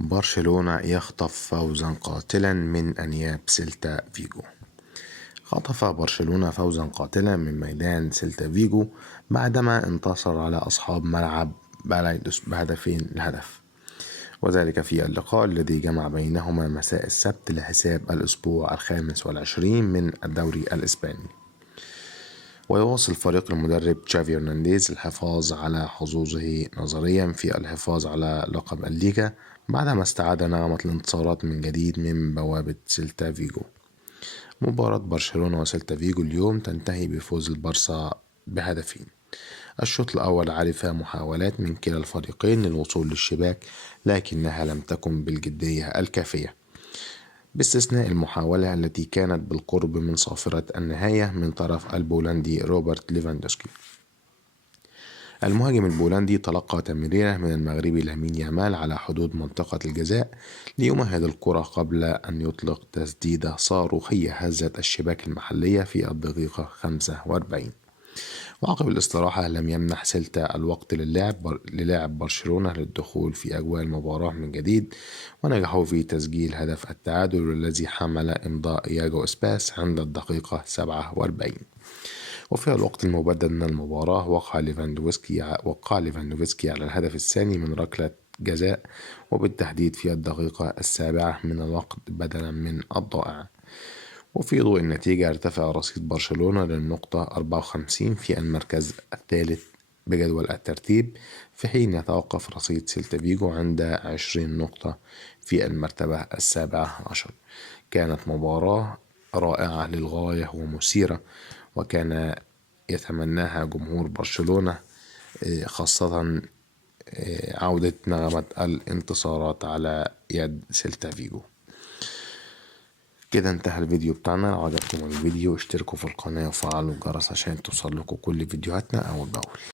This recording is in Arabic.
برشلونة يخطف فوزا قاتلا من أنياب سيلتا فيجو. خطف برشلونة فوزا قاتلا من ميدان سيلتا فيجو بعدما انتصر على أصحاب ملعب بالايدوس بهدفين لهدف، وذلك في اللقاء الذي جمع بينهما مساء السبت لحساب الأسبوع 25 من الدوري الإسباني. ويواصل فريق المدرب تشافي هرنانديز الحفاظ على حظوظه نظريا في الحفاظ على لقب الليغا بعدما استعاد نغمة الانتصارات من جديد من بوابة سيلتا فيجو. مباراة برشلونة وسيلتا فيجو اليوم تنتهي بفوز البارسا بهدفين. الشوط الأول عرف محاولات من كلا الفريقين للوصول للشباك، لكنها لم تكن بالجدية الكافية، باستثناء المحاولة التي كانت بالقرب من صافرة النهاية من طرف البولندي روبرت ليفاندوسكي. المهاجم البولندي تلقى تمريرة من المغربي لامين يامال على حدود منطقة الجزاء ليمهد الكرة قبل أن يطلق تسديدة صاروخية هزت الشباك المحلية في الدقيقة 45. وعقب الاستراحة لم يمنح سيلتا الوقت للاعب برشلونة للدخول في أجواء المباراة من جديد، ونجحوا في تسجيل هدف التعادل الذي حمل إمضاء إياجو إسباس عند الدقيقة 47. وفي الوقت المبدل من المباراة وقع ليفاندوفسكي على الهدف الثاني من ركلة جزاء، وبالتحديد في الدقيقة 7 من الوقت بدلا من الضائع. وفي ضوء النتيجة ارتفع رصيد برشلونة للنقطة 54 في المركز الثالث بجدول الترتيب، في حين يتوقف رصيد سيلتا فيجو عند 20 نقطة في المرتبة 17. كانت مباراة رائعة للغاية ومثيرة، وكان يتمناها جمهور برشلونة، خاصة عودة نغمة الانتصارات على يد سيلتا فيجو. كده انتهى الفيديو بتاعنا. لو عجبكم الفيديو اشتركوا في القناة وفعلوا الجرس عشان توصل لكم كل فيديوهاتنا أول بأول.